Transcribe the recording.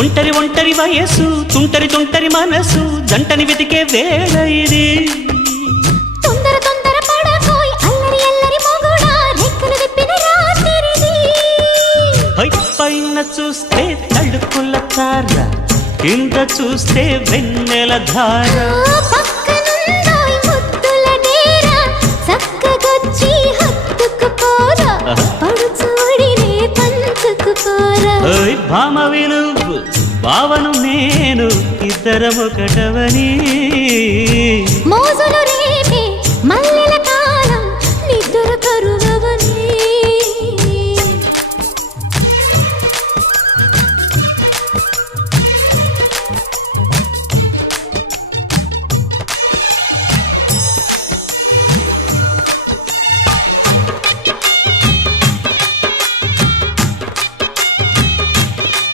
ఒంటరి ఒంటరి వయసు తుంటరి తుంటరి మనసు జంటని వెతికే వేళ ఇది తొందర తొందర పడకోయ్ అల్లరి అల్లరి మొగుడా రెక్కలు విప్పిన రాత్రిది పైన చూస్తే తడుకుల తార కింద చూస్తే వెన్నెల ధార పక్కనుందోయ్ ముద్దుల డేరా చక్కగొచ్చి హత్తుకుపోరా పడుచోడినే పంచుకుపోరా భామవి నువ్వు భావను నేను ఇద్దరమొకటవని మోజులు